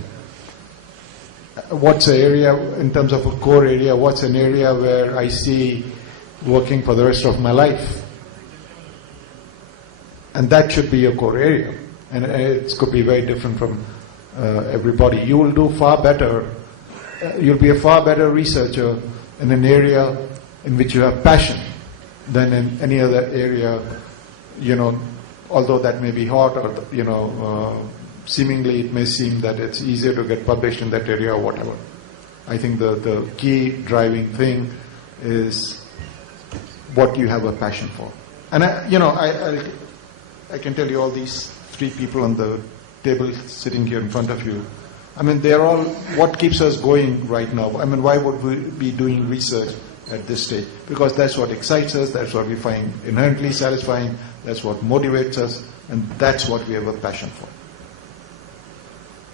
What's an area, in terms of a core area, what's an area where I see working for the rest of my life? And that should be your core area. And it could be very different from everybody. You will do far better, you'll be a far better researcher in an area in which you have passion than in any other area, although that may be hot, or, seemingly it may seem that it's easier to get published in that area or whatever. I think the key driving thing is what you have a passion for. And I can tell you all these three people on the table sitting here in front of you, I mean, they're all what keeps us going right now. I mean, why would we be doing research at this stage? Because that's what excites us, that's what we find inherently satisfying, that's what motivates us, and that's what we have a passion for.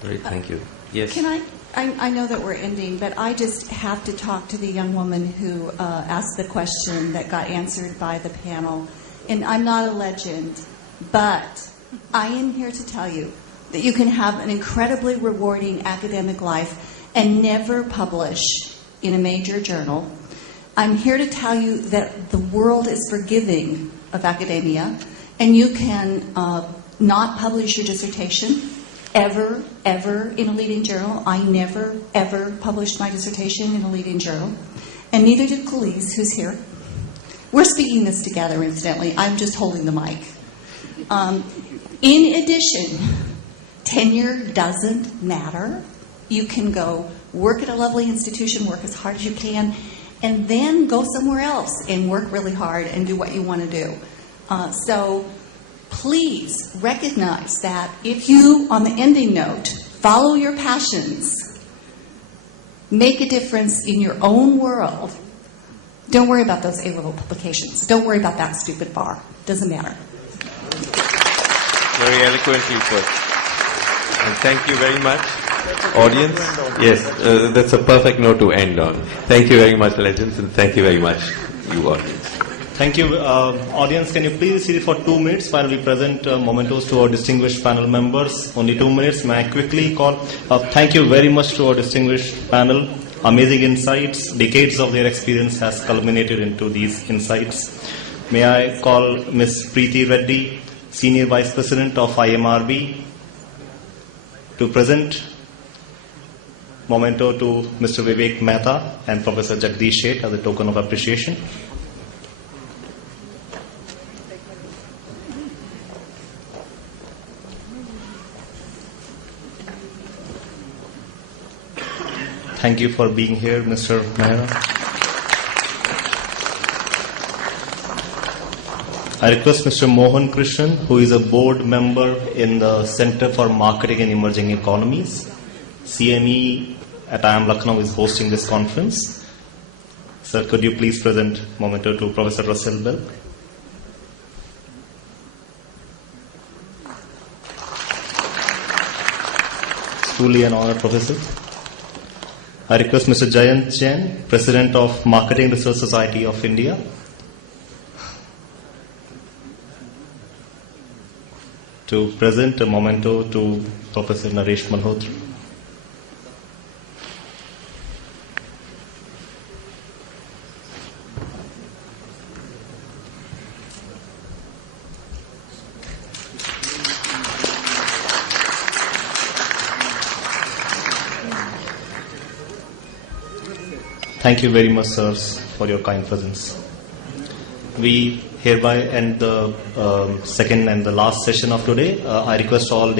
Great, thank you. Yes. Can I know that we're ending, but I just have to talk to the young woman who asked the question that got answered by the panel. And I'm not a legend, but I am here to tell you that you can have an incredibly rewarding academic life and never publish in a major journal. I'm here to tell you that the world is forgiving of academia, and you can not publish your dissertation ever in a leading journal. I never, ever published my dissertation in a leading journal, and neither did Khalees, who's here. We're speaking this together, incidentally. I'm just holding the mic. In addition, tenure doesn't matter. You can go work at a lovely institution, work as hard as you can, and then go somewhere else and work really hard and do what you want to do. So please recognize that if you, on the ending note, follow your passions, make a difference in your own world, don't worry about those A-level publications. Don't worry about that stupid bar. Doesn't matter. Very eloquently put. And thank you very much. Audience? Yes, that's a perfect note to end on. Thank you very much, legends, and thank you very much, you audience. Thank you. Audience, can you please sit for 2 minutes while we present mementos to our distinguished panel members? Only 2 minutes. May I quickly call? Thank you very much to our distinguished panel. Amazing insights. Decades of their experience has culminated into these insights. May I call Ms. Preeti Reddy, Senior Vice President of IMRB, to present memento to Mr. Vivek Mehta and Professor Jagdish Sheth as a token of appreciation. Thank you for being here, Mr. Mehra. I request Mr. Mohan Krishnan, who is a board member in the Center for Marketing and Emerging Economies. CME at IIM Lucknow is hosting this conference. Sir, could you please present memento to Professor Russell Bell? It's truly an honor, Professor. I request Mr. Jayant Jain, President of Marketing Research Society of India, to present a memento to Professor Naresh Malhotra. Thank you very much, sirs, for your kind presence. We hereby end the second and the last session of today. I request all